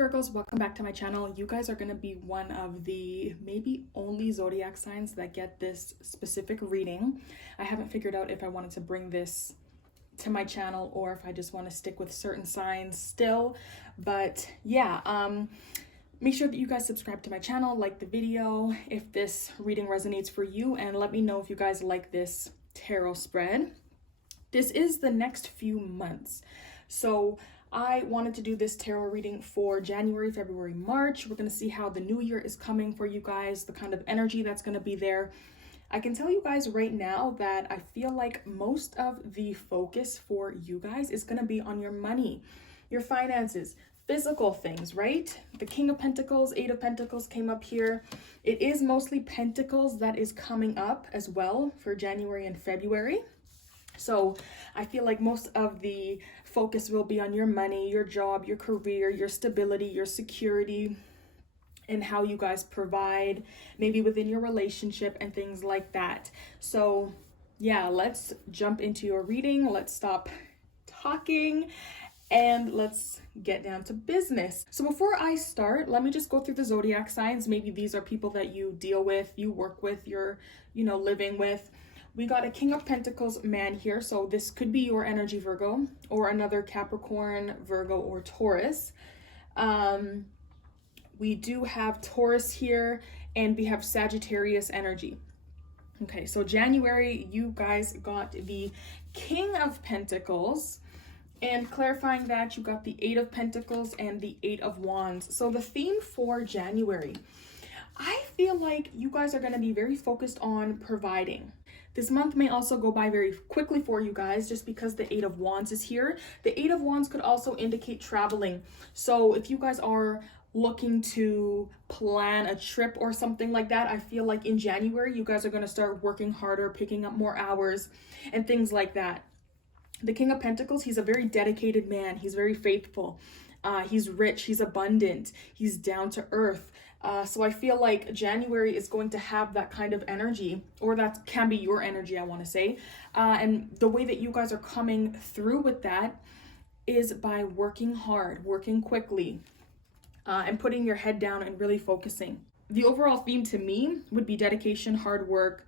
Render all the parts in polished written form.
Virgos, welcome back to my channel. You guys are going to be one of the maybe only zodiac signs that get this specific reading. I haven't figured out if I wanted to bring this to my channel or if I just want to stick with certain signs still. But yeah, make sure that you guys subscribe to my channel, like the video if this reading resonates for you, and let me know if you guys like this tarot spread. This is the next few months. So I wanted to do this tarot reading for January, February, March. We're going to see how the new year is coming for you guys, the kind of energy that's going to be there. I can tell you guys right now that I feel like most of the focus for you guys is going to be on your money, your finances, physical things, right? The King of Pentacles, Eight of Pentacles came up here. It is mostly Pentacles that is coming up as well for January and February. So I feel like most of the focus will be on your money, your job, your career, your stability, your security, and how you guys provide, maybe within your relationship and things like that. So yeah, let's jump into your reading. Let's stop talking and let's get down to business. So before I start, let me just go through the zodiac signs. Maybe these are people that you deal with, you work with, you're, living with. We got a King of Pentacles man here, so this could be your energy, Virgo, or another Capricorn, Virgo, or Taurus. We do have Taurus here, and we have Sagittarius energy. Okay, so January, you guys got the King of Pentacles, and clarifying that, you got the Eight of Pentacles and the Eight of Wands. So the theme for January, I feel like you guys are going to be very focused on providing. This month may also go by very quickly for you guys just because the Eight of Wands is here. The Eight of Wands could also indicate traveling. So if you guys are looking to plan a trip or something like that, I feel like in January, you guys are going to start working harder, picking up more hours and things like that. The King of Pentacles, he's a very dedicated man. He's very faithful. He's rich. He's abundant. He's down to earth. So I feel like January is going to have that kind of energy, or that can be your energy, I want to say. And the way that you guys are coming through with that is by working hard, working quickly, and putting your head down and really focusing. The overall theme to me would be dedication, hard work,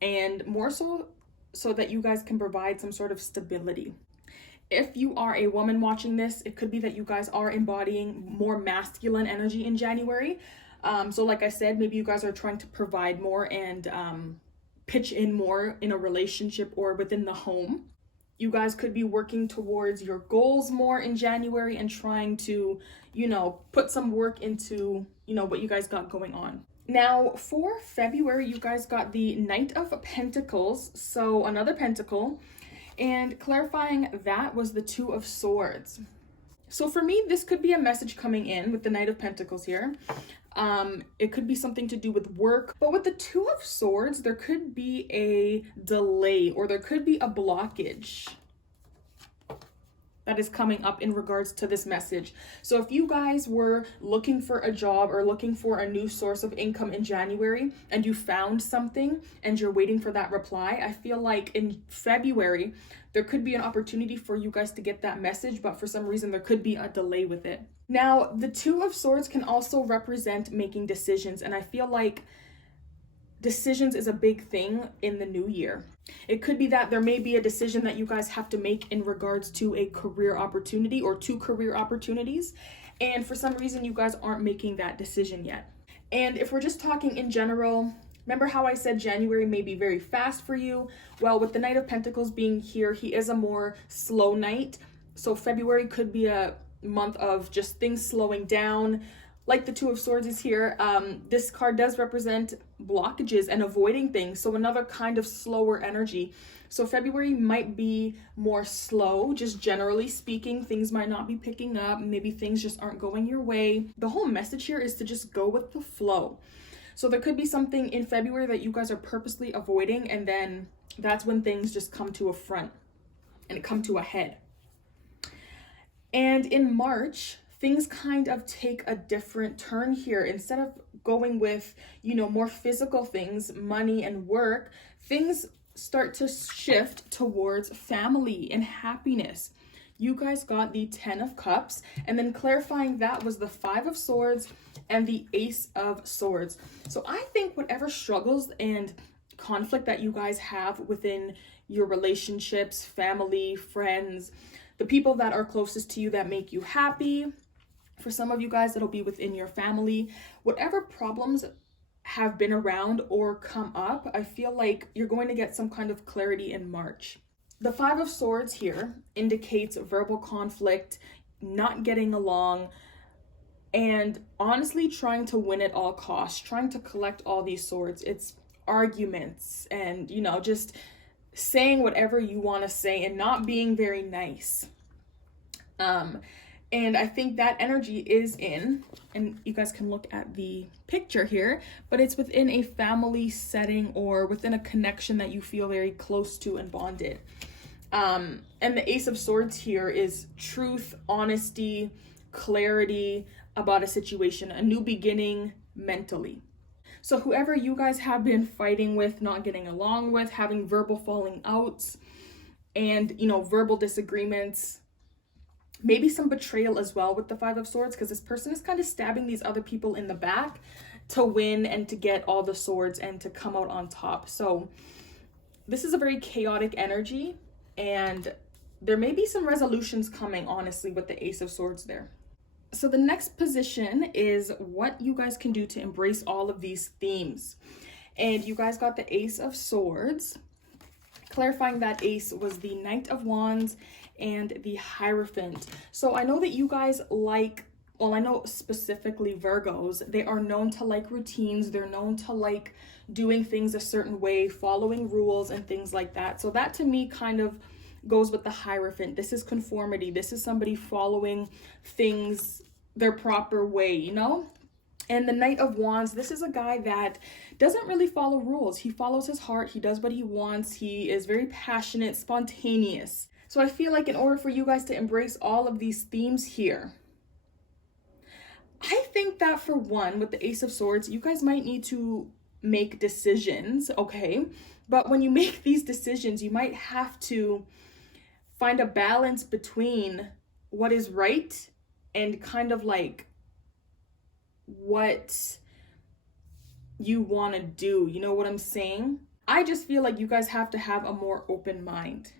and more so that you guys can provide some sort of stability. If you are a woman watching this, it could be that you guys are embodying more masculine energy in January. So like I said, maybe you guys are trying to provide more and pitch in more in a relationship or within the home. You guys could be working towards your goals more in January and trying to, put some work into, what you guys got going on. Now for February, you guys got the Knight of Pentacles, so another pentacle. And clarifying that was the Two of Swords. So for me, this could be a message coming in with the Knight of Pentacles here. It could be something to do with work, but with the Two of Swords, there could be a delay or there could be a blockage that is coming up in regards to this message. So if you guys were looking for a job or looking for a new source of income in January and you found something and you're waiting for that reply, I feel like in February, there could be an opportunity for you guys to get that message, but for some reason there could be a delay with it. Now, the Two of Swords can also represent making decisions, and I feel like decisions is a big thing in the new year. It could be that there may be a decision that you guys have to make in regards to a career opportunity or two career opportunities. And for some reason, you guys aren't making that decision yet. And if we're just talking in general, remember how I said January may be very fast for you? Well, with the Knight of Pentacles being here, he is a more slow knight. So February could be a month of just things slowing down. Like the Two of Swords is here, this card does represent blockages and avoiding things. So another kind of slower energy. So February might be more slow, just generally speaking. Things might not be picking up. Maybe things just aren't going your way. The whole message here is to just go with the flow. So there could be something in February that you guys are purposely avoiding, and then that's when things just come to a front and come to a head. And in March, things kind of take a different turn here. Instead of going with, more physical things, money and work, things start to shift towards family and happiness. you guys got the 10 of Cups, and then clarifying that was the 5 of Swords and the Ace of Swords. So I think whatever struggles and conflict that you guys have within your relationships, family, friends, the people that are closest to you that make you happy, for some of you guys, it'll be within your family, whatever problems have been around or come up, I feel like you're going to get some kind of clarity in March. The 5 of Swords here indicates verbal conflict, not getting along, and honestly trying to win at all costs, trying to collect all these swords. It's arguments and, you know, just saying whatever you want to say and not being very nice. And I think that energy is in, and you guys can look at the picture here, but it's within a family setting or within a connection that you feel very close to and bonded. And the Ace of Swords here is truth, honesty, clarity about a situation, a new beginning mentally. So whoever you guys have been fighting with, not getting along with, having verbal falling outs, and, you know, verbal disagreements, maybe some betrayal as well with the 5 of Swords, because this person is kind of stabbing these other people in the back to win and to get all the swords and to come out on top. So this is a very chaotic energy, and there may be some resolutions coming, honestly, with the Ace of Swords there. So the next position is what you guys can do to embrace all of these themes. And you guys got the Ace of Swords. Clarifying that ace was the Knight of Wands and the Hierophant. So I know that you guys like, well, I know specifically Virgos, they are known to like routines. They're known to like doing things a certain way, following rules and things like that. So that to me kind of goes with the Hierophant. This is conformity. This is somebody following things their proper way, you know? And the Knight of Wands, this is a guy that doesn't really follow rules. He follows his heart. He does what he wants. He is very passionate, spontaneous. So I feel like in order for you guys to embrace all of these themes here, I think that for one, with the Ace of Swords, you guys might need to make decisions, okay? But when you make these decisions, you might have to find a balance between what is right and kind of like what you want to do. You know what I'm saying? I just feel like you guys have to have a more open mind.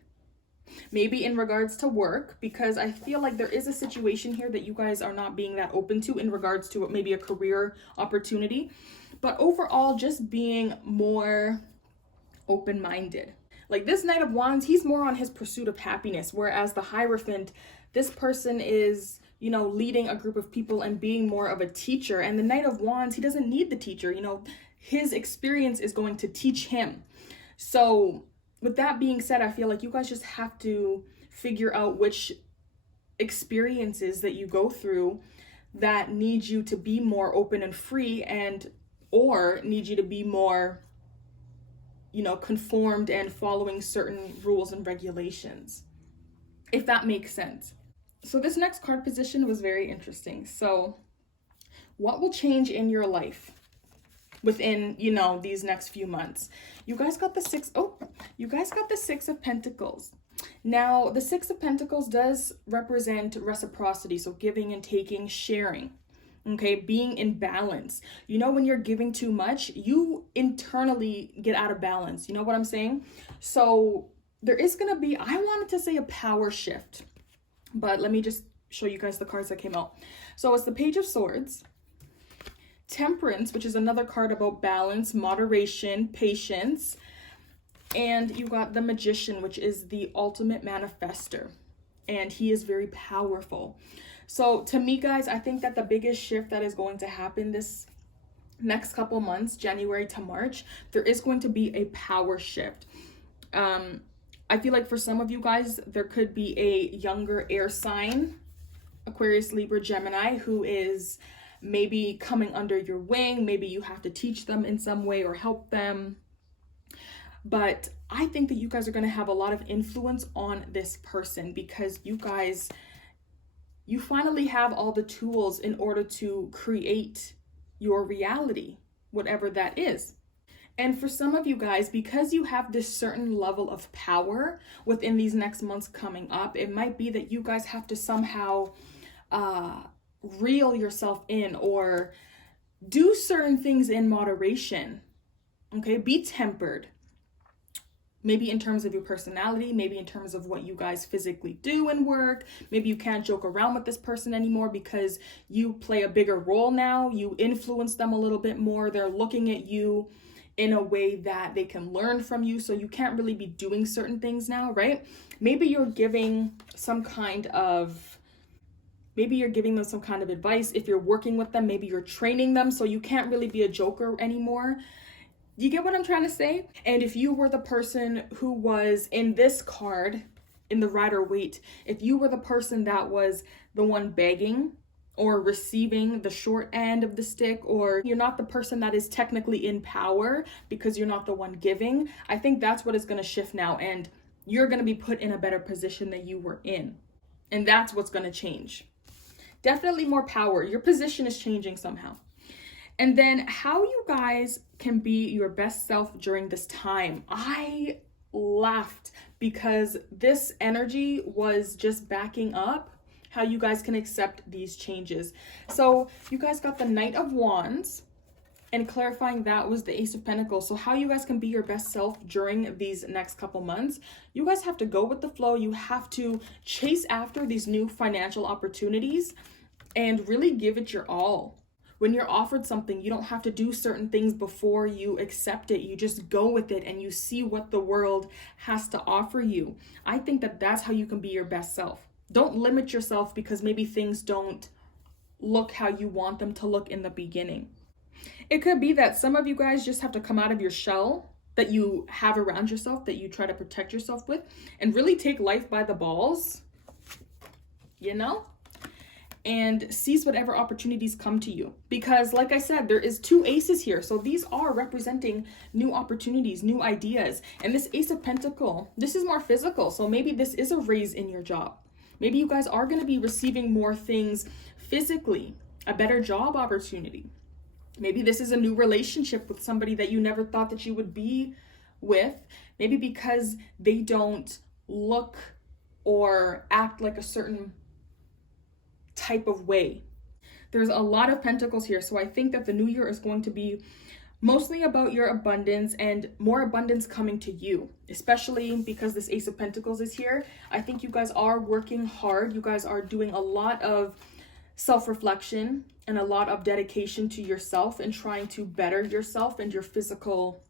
Maybe in regards to work, because I feel like there is a situation here that you guys are not being that open to in regards to maybe a career opportunity. But overall, just being more open-minded. Like this Knight of Wands, he's more on his pursuit of happiness, whereas the Hierophant, this person is, you know, leading a group of people and being more of a teacher. And the Knight of Wands, he doesn't need the teacher, you know, his experience is going to teach him. So with that being said, I feel like you guys just have to figure out which experiences that you go through that need you to be more open and free, and or need you to be more, you know, conformed and following certain rules and regulations, if that makes sense. So this next card position was very interesting. So what will change in your life within, you know, these next few months? You guys got the Six of Pentacles. Now, the Six of Pentacles does represent reciprocity, so giving and taking, sharing. Okay, being in balance. You know, when you're giving too much, you internally get out of balance. You know what I'm saying? So there is going to be, I wanted to say a power shift, but let me just show you guys the cards that came out. So it's the Page of Swords, Temperance, which is another card about balance, moderation, patience, and you got the Magician, which is the ultimate manifester, and he is very powerful. So to me, guys, I think that the biggest shift that is going to happen this next couple months, January to March, there is going to be a power shift. I feel like for some of you guys, there could be a younger air sign, Aquarius, Libra, Gemini, who is maybe coming under your wing. Maybe you have to teach them in some way or help them. But I think that you guys are going to have a lot of influence on this person, because you guys, you finally have all the tools in order to create your reality, whatever that is. And for some of you guys, because you have this certain level of power within these next months coming up, it might be that you guys have to somehow reel yourself in or do certain things in moderation. Okay, be tempered. Maybe in terms of your personality, maybe in terms of what you guys physically do in work. Maybe you can't joke around with this person anymore because you play a bigger role now. You influence them a little bit more. They're looking at you in a way that they can learn from you. So you can't really be doing certain things now, right? Maybe you're giving them some kind of advice. If you're working with them, maybe you're training them. So you can't really be a joker anymore. You get what I'm trying to say? And if you were the person who was in this card, in the Rider-Waite, if you were the person that was the one begging or receiving the short end of the stick, or you're not the person that is technically in power because you're not the one giving, I think that's what is going to shift now. And you're going to be put in a better position than you were in. And that's what's going to change. Definitely more power. Your position is changing somehow. And then how you guys can be your best self during this time. I laughed because this energy was just backing up how you guys can accept these changes. So you guys got the Knight of Wands, and clarifying that was the Ace of Pentacles. So how you guys can be your best self during these next couple months, you guys have to go with the flow. You have to chase after these new financial opportunities and really give it your all. When you're offered something, you don't have to do certain things before you accept it. You just go with it and you see what the world has to offer you. I think that that's how you can be your best self. Don't limit yourself because maybe things don't look how you want them to look in the beginning. It could be that some of you guys just have to come out of your shell that you have around yourself, that you try to protect yourself with, and really take life by the balls, you know? And seize whatever opportunities come to you. Because like I said, there is 2 aces here. So these are representing new opportunities, new ideas. And this Ace of Pentacles, this is more physical. So maybe this is a raise in your job. Maybe you guys are going to be receiving more things physically, a better job opportunity. Maybe this is a new relationship with somebody that you never thought that you would be with. Maybe because they don't look or act like a certain type of way. There's a lot of pentacles here, so I think that the new year is going to be mostly about your abundance and more abundance coming to you, especially because this Ace of Pentacles is here. I think you guys are working hard. You guys are doing a lot of self-reflection and a lot of dedication to yourself and trying to better yourself and your physical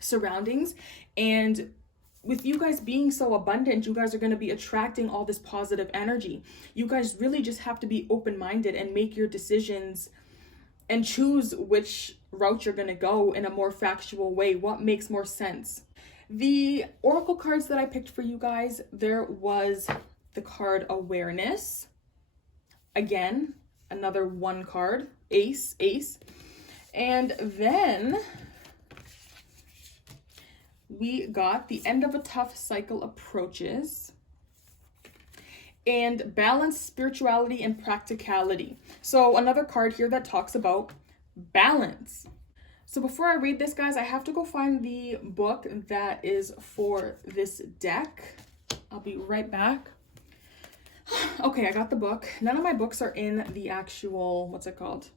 surroundings. And with you guys being so abundant, you guys are going to be attracting all this positive energy. You guys really just have to be open-minded and make your decisions and choose which route you're going to go in a more factual way. What makes more sense? The oracle cards that I picked for you guys, there was the card Awareness. Again, another 1 card, Ace. And then we got the End of a Tough Cycle Approaches and Balance, Spirituality, and Practicality. So another card here that talks about balance. So before I read this, guys, I have to go find the book that is for this deck. I'll be right back. Okay, I got the book. None of my books are in the actual, what's it called?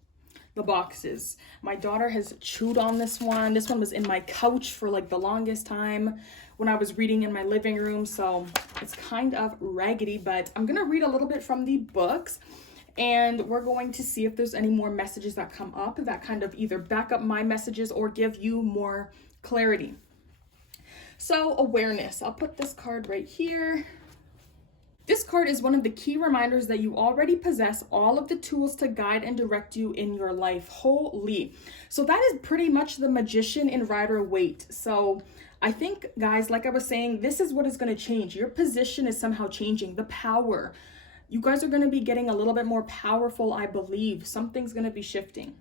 The boxes. My daughter has chewed on this one. This one was in my couch for like the longest time when I was reading in my living room, so it's kind of raggedy, but I'm gonna read a little bit from the books and we're going to see if there's any more messages that come up that kind of either back up my messages or give you more clarity. So Awareness, I'll put this card right here. This card is one of the key reminders that you already possess all of the tools to guide and direct you in your life. Holy. So that is pretty much the Magician in Rider-Waite. So I think, guys, like I was saying, this is what is going to change. Your position is somehow changing. The power. You guys are going to be getting a little bit more powerful, I believe. Something's going to be shifting.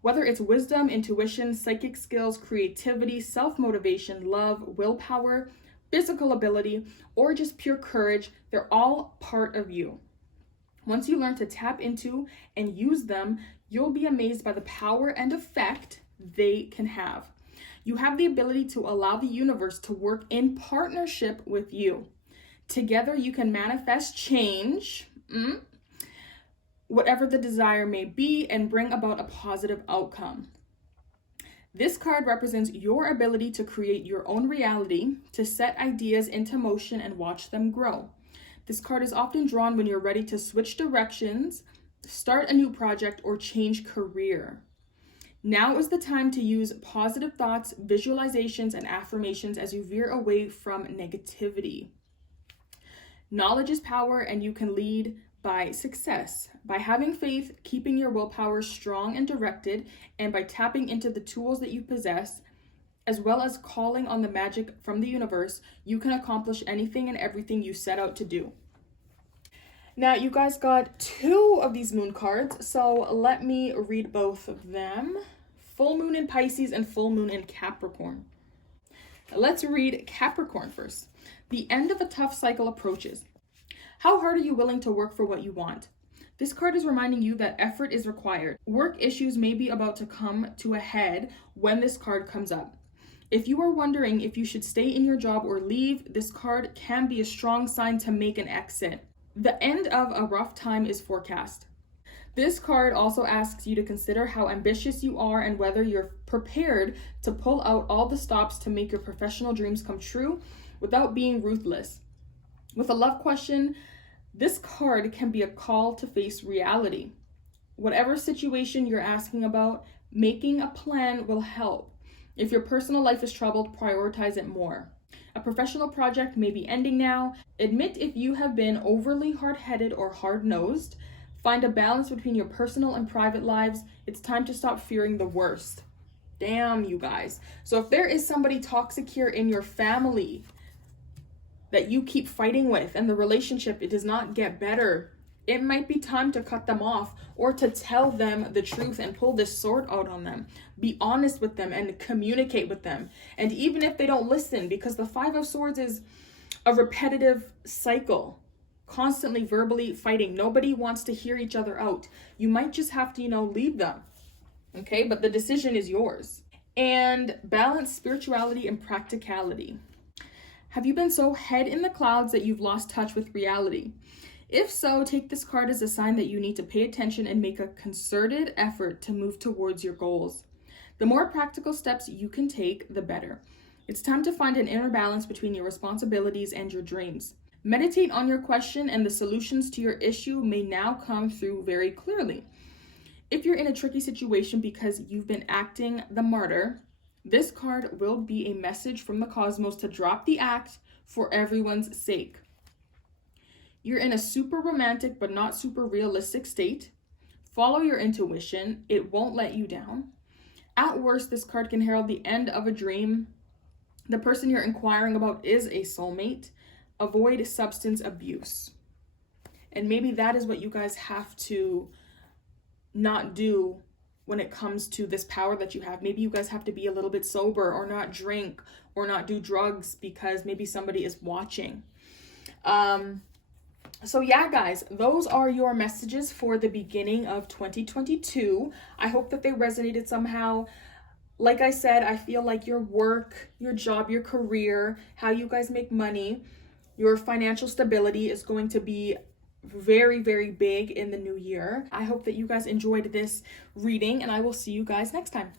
Whether it's wisdom, intuition, psychic skills, creativity, self-motivation, love, willpower, physical ability, or just pure courage, they're all part of you. Once you learn to tap into and use them, you'll be amazed by the power and effect they can have. You have the ability to allow the universe to work in partnership with you. Together, you can manifest change, whatever the desire may be, and bring about a positive outcome. This card represents your ability to create your own reality, to set ideas into motion and watch them grow. This card is often drawn when you're ready to switch directions, start a new project, or change career. Now is the time to use positive thoughts, visualizations, and affirmations as you veer away from negativity. Knowledge is power, and you can lead by success, by having faith, keeping your willpower strong and directed, and by tapping into the tools that you possess, as well as calling on the magic from the universe. You can accomplish anything and everything you set out to do. Now, you guys got 2 of these moon cards, so let me read both of them. Full moon in Pisces and full moon in Capricorn. Let's read Capricorn first. The end of a tough cycle approaches. How hard are you willing to work for what you want? This card is reminding you that effort is required. Work issues may be about to come to a head when this card comes up. If you are wondering if you should stay in your job or leave, this card can be a strong sign to make an exit. The end of a rough time is forecast. This card also asks you to consider how ambitious you are and whether you're prepared to pull out all the stops to make your professional dreams come true without being ruthless. With a love question, this card can be a call to face reality. Whatever situation you're asking about, making a plan will help. If your personal life is troubled, prioritize it more. A professional project may be ending now. Admit if you have been overly hard-headed or hard-nosed. Find a balance between your personal and private lives. It's time to stop fearing the worst. Damn, you guys. So if there is somebody toxic here in your family that you keep fighting with and the relationship, it does not get better, it might be time to cut them off or to tell them the truth and pull this sword out on them. Be honest with them and communicate with them. And even if they don't listen, because the 5 of Swords is a repetitive cycle, constantly verbally fighting. Nobody wants to hear each other out. You might just have to, leave them. Okay, but the decision is yours. And balance spirituality and practicality. Have you been so head in the clouds that you've lost touch with reality? If so, take this card as a sign that you need to pay attention and make a concerted effort to move towards your goals. The more practical steps you can take, the better. It's time to find an inner balance between your responsibilities and your dreams. Meditate on your question, and the solutions to your issue may now come through very clearly. If you're in a tricky situation because you've been acting the martyr, this card will be a message from the cosmos to drop the act for everyone's sake. You're in a super romantic but not super realistic state. Follow your intuition. It won't let you down. At worst, this card can herald the end of a dream. The person you're inquiring about is a soulmate. Avoid substance abuse. And maybe that is what you guys have to not do when it comes to this power that you have. Maybe you guys have to be a little bit sober or not drink or not do drugs because maybe somebody is watching. So yeah, guys, those are your messages for the beginning of 2022. I hope that they resonated somehow. Like I said, I feel like your work, your job, your career, how you guys make money, your financial stability is going to be very, very big in the new year. I hope that you guys enjoyed this reading, and I will see you guys next time.